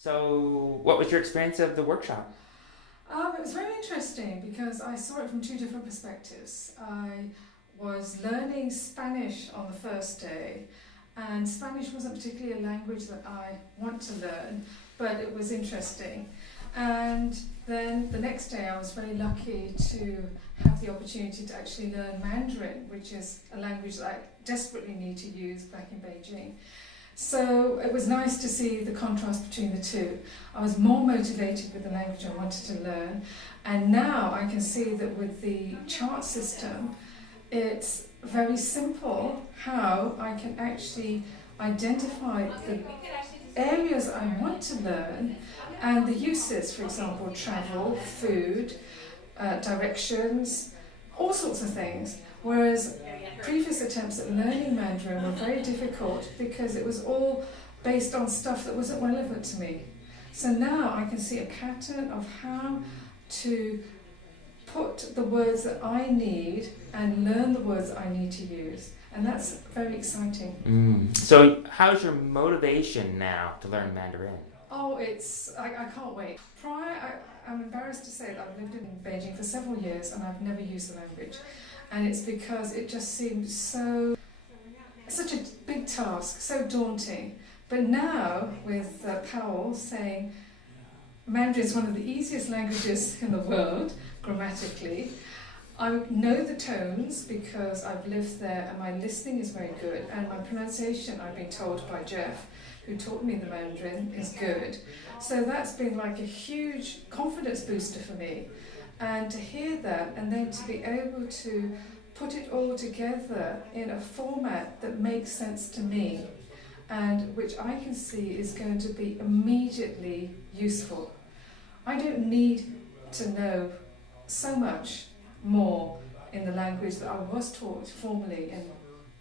So, what was your experience of the workshop? It was very interesting because I saw it from two different perspectives. I was learning Spanish on the first day, and Spanish wasn't particularly a language that I want to learn, but it was interesting. And then the next day I was very lucky to have the opportunity to actually learn Mandarin, which is a language that I desperately need to use back in Beijing. So it was nice to see the contrast between the two. I was more motivated with the language I wanted to learn, and now I can see that with the chart system, it's very simple how I can actually identify the areas I want to learn and the uses, for example, travel, food, directions, all sorts of things. Whereas previous attempts at learning Mandarin were very difficult because it was all based on stuff that wasn't relevant to me. So now I can see a pattern of how to put the words that I need and learn the words I need to use. And that's very exciting. So, how's your motivation now to learn Mandarin? Oh, I can't wait. I'm embarrassed to say that I've lived in Beijing for several years and I've never used the language. And it's because it just seemed such a big task, so daunting. But now, with Powell saying Mandarin is one of the easiest languages in the world, grammatically, I know the tones because I've lived there and my listening is very good, and my pronunciation, I've been told by Jeff, who taught me the Mandarin, is good. So that's been like a huge confidence booster for me. And to hear that and then to be able to put it all together in a format that makes sense to me and which I can see is going to be immediately useful. I don't need to know so much more in the language that I was taught formally in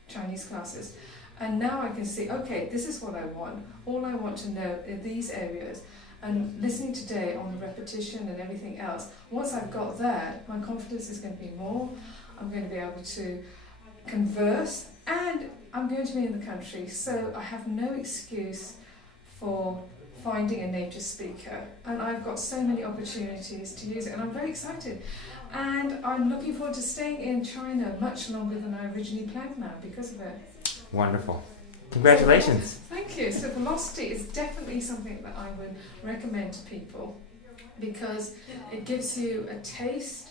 Chinese classes. And now I can see, okay, this is what I want. All I want to know are these areas. And listening today on the repetition and everything else, once I've got that, my confidence is going to be more. I'm going to be able to converse, and I'm going to be in the country, so I have no excuse for finding a native speaker. And I've got so many opportunities to use it, and I'm very excited. And I'm looking forward to staying in China much longer than I originally planned now because of it. Wonderful. Congratulations. So, thank you. So velocity is definitely something that I would recommend to people because it gives you a taste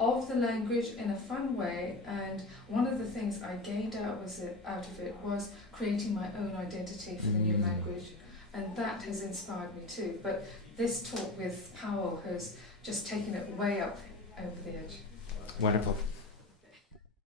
of the language in a fun way, and one of the things I gained out of it was creating my own identity for the new language, and that has inspired me too. But this talk with Powell has just taken it way up over the edge. Wonderful.